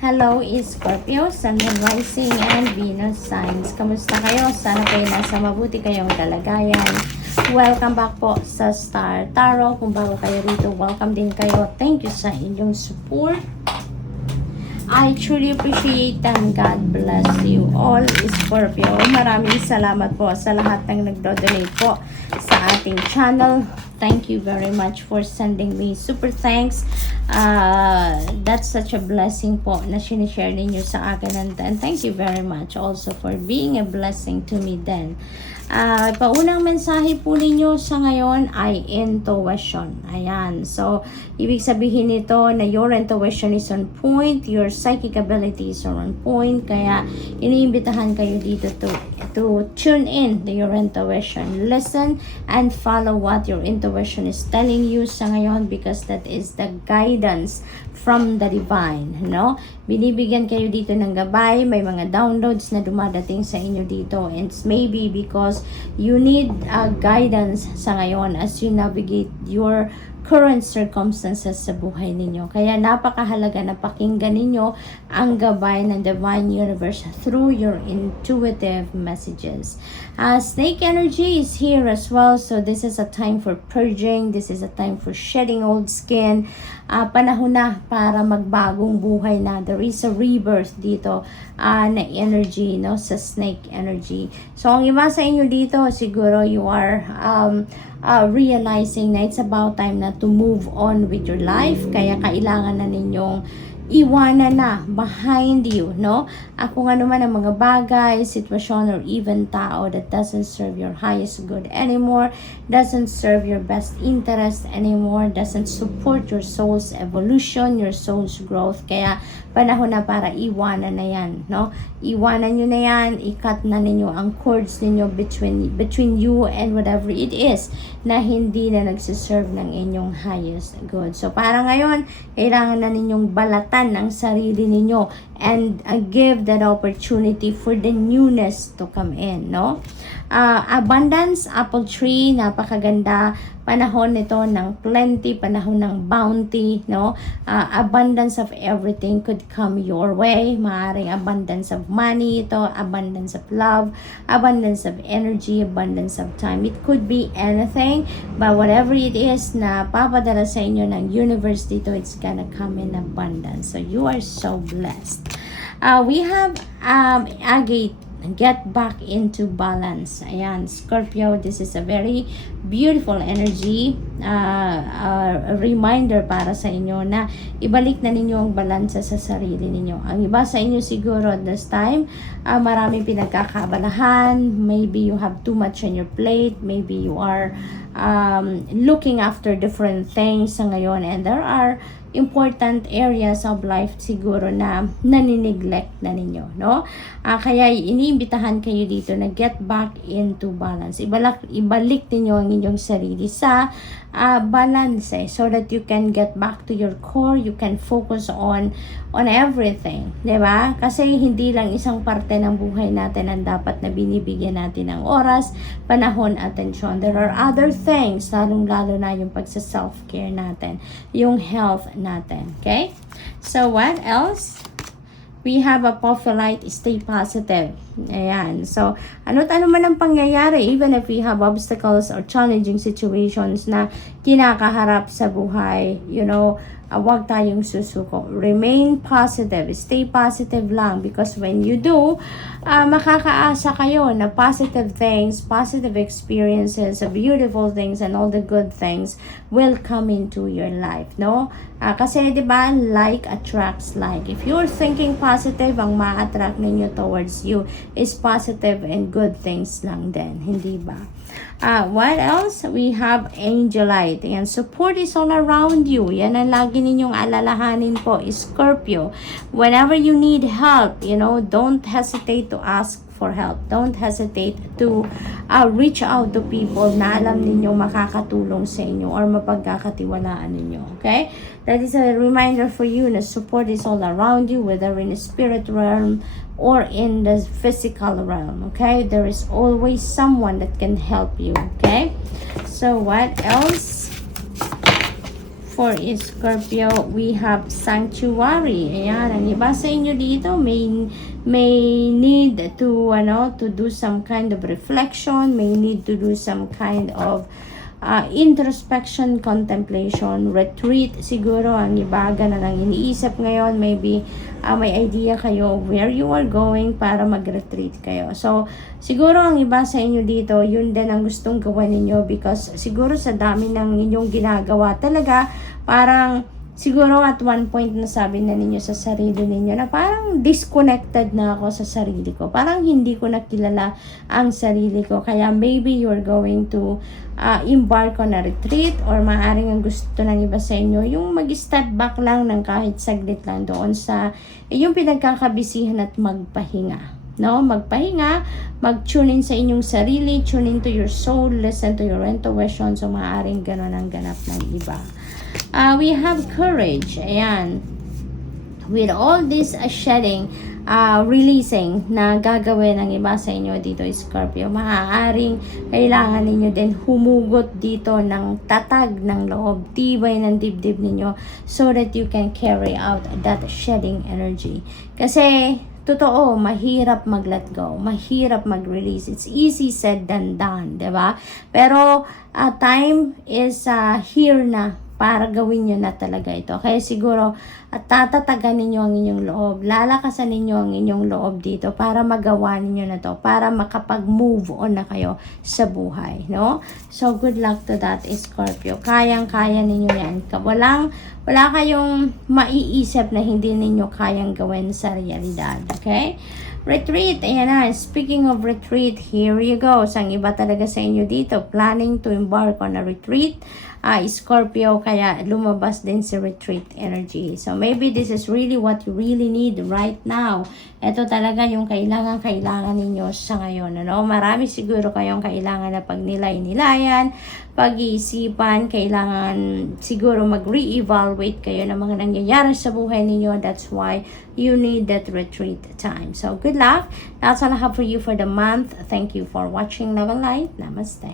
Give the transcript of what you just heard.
Hello, Scorpio, Sun, Moon, Rising, and Venus signs. Kamusta kayo? Sana kayo nasa mabuti kayong kalagayan. Welcome back po sa Star Tarot. Kung bago kayo rito, welcome din kayo. Thank you sa inyong support. I truly appreciate and God bless you all, Scorpio. Maraming salamat po sa lahat ng nagdo-donate po sa ating channel. Thank you very much for sending me super thanks. That's such a blessing po na sinishare ninyo sa akin. And thank you very much also for being a blessing to me then. Paunang mensahe po ninyo sa ngayon ay intuition. Ayan. So, ibig sabihin nito na your intuition is on point, your psychic abilities are on point. Kaya, iniimbitahan kayo dito to tune in to your intuition. Listen and follow what your intuition is telling you sa ngayon because that is the guidance from the divine, no? Binibigyan kayo dito ng gabay, may mga downloads na dumadating sa inyo dito, and it's maybe because you need guidance sa ngayon as you navigate your current circumstances sa buhay ninyo. Kaya napakahalaga na pakinggan ninyo ang gabay ng Divine Universe through your intuitive messages. Snake energy is here as well, so this is a time for purging, this is a time for shedding old skin. Panahon na para magbagong buhay na. There is a rebirth dito na energy, no, sa snake energy. So, ang iba sa inyo dito, siguro you are realizing na it's about time na to move on with your life. Kaya kailangan na ninyong iwanan na behind you, no? Kung ano man ang mga bagay, sitwasyon, or even tao that doesn't serve your highest good anymore, doesn't serve your best interest anymore, doesn't support your soul's evolution, your soul's growth. Kaya panahon na para iwanan na yan, no? Iwanan nyo na yan, ikat na ninyo ang cords ninyo between you and whatever it is na hindi na nagsiserve ng inyong highest good. So, para ngayon, kailangan na ninyong balatan ang sarili ninyo and give that opportunity for the newness to come in, no? Abundance, apple tree, napakaganda. Panahon nito ng plenty, panahon ng bounty, no? Abundance of everything could come your way. Maaring abundance of money ito, abundance of love, abundance of energy, abundance of time. It could be anything, but whatever it is na papadala sa inyo ng universe dito, it's gonna come in abundance. So you are so blessed. We have agate, get back into balance. Ayan, Scorpio, this is a very beautiful energy, a reminder para sa inyo na ibalik na ninyo ang balansa sa sarili ninyo. Ang iba sa inyo siguro at this time, maraming pinagkakabalahan, maybe you have too much on your plate, maybe you are looking after different things sa ngayon, and there are important areas of life siguro na nanineglect na ninyo, no? Kaya iniimbitahan kayo dito na get back into balance. Ibalik ninyo ang inyong sarili sa balance, so that you can get back to your core, you can focus on everything, di ba? Kasi hindi lang isang parte ng buhay natin ang dapat na binibigyan natin ng oras, panahon, atensyon. There are other things, lalong-lalo na yung pagsa-self-care natin, yung health natin, okay? So, what else? We have a Apophyllite, stay positive. Ayan. So, ano't ano man ang pangyayari, even if we have obstacles or challenging situations na kinakaharap sa buhay, you know, huwag tayong susuko. Remain positive. Stay positive lang, because when you do, makakaasa kayo na positive things, positive experiences, beautiful things, and all the good things will come into your life, no? Kasi, di ba, like attracts like. If you're thinking positive, ang ma-attract ninyo towards you is positive and good things lang din, hindi ba? What else? We have Angelite. Ayan, support is all around you. Yan ang lagi ninyong alalahanin po, Scorpio. Whenever you need help, you know, don't hesitate to ask for help. Don't hesitate to reach out to people na alam ninyo makakatulong sa inyo or mapagkakatiwalaan ninyo. Okay? That is a reminder for you na support is all around you, whether in the spirit realm or in the physical realm. Okay? There is always someone that can help you. Okay? So, what else? for Scorpio, we have sanctuary. Ayan, ang iba sa inyo dito may need to do some kind of reflection, may need to do some kind of introspection, contemplation, retreat. Siguro ang iba na nang iniisip ngayon, maybe may idea kayo where you are going para mag-retreat kayo. So, siguro ang iba sa inyo dito, yun din ang gustong gawin ninyo because siguro sa dami ng inyong ginagawa talaga, parang siguro at one point nasabi na ninyo sa sarili ninyo na parang disconnected na ako sa sarili ko. Parang hindi ko nakilala ang sarili ko. Kaya maybe you're going to embark on a retreat or maaaring ang gusto ng iba sa inyo yung mag-step back lang ng kahit saglit lang doon sa yung pinagkakabisihan at magpahinga. No, magpahinga, mag-tune in sa inyong sarili, tune into your soul, listen to your intuition. So maaaring gano'n ang ganap ng iba. We have courage. Ayan. With all this shedding, releasing na gagawin ng iba sa inyo dito, Scorpio, maaaring kailangan ninyo din humugot dito ng tatag ng loob, tibay ng dibdib ninyo so that you can carry out that shedding energy. Kasi totoo, mahirap mag-let go, mahirap mag-release. It's easy said than done, diba? Pero time is here na para gawin nyo na talaga ito. Kaya siguro, tatatagan ninyo ang inyong loob. Lalakasan ninyo ang inyong loob dito para magawa ninyo na to. Para makapag-move on na kayo sa buhay. No? So, good luck to that, Scorpio. Kayang-kaya ninyo yan. Wala kayong maiisip na hindi ninyo kayang gawin sa realidad. Okay? Retreat. Ayan na. Speaking of retreat, here you go. Sang iba talaga sa inyo dito. Planning to embark on a retreat. Scorpio, kaya lumabas din si retreat energy. So, maybe this is really what you really need right now. Ito talaga yung kailangan ninyo sa ngayon. Ano? Marami siguro kayong kailangan na pagnilay-nilayan, pag-iisipan, kailangan siguro mag-re-evaluate kayo ng mga nangyayari sa buhay ninyo. That's why you need that retreat time. So, good luck. That's all I have for you for the month. Thank you for watching Love and Light. Namaste.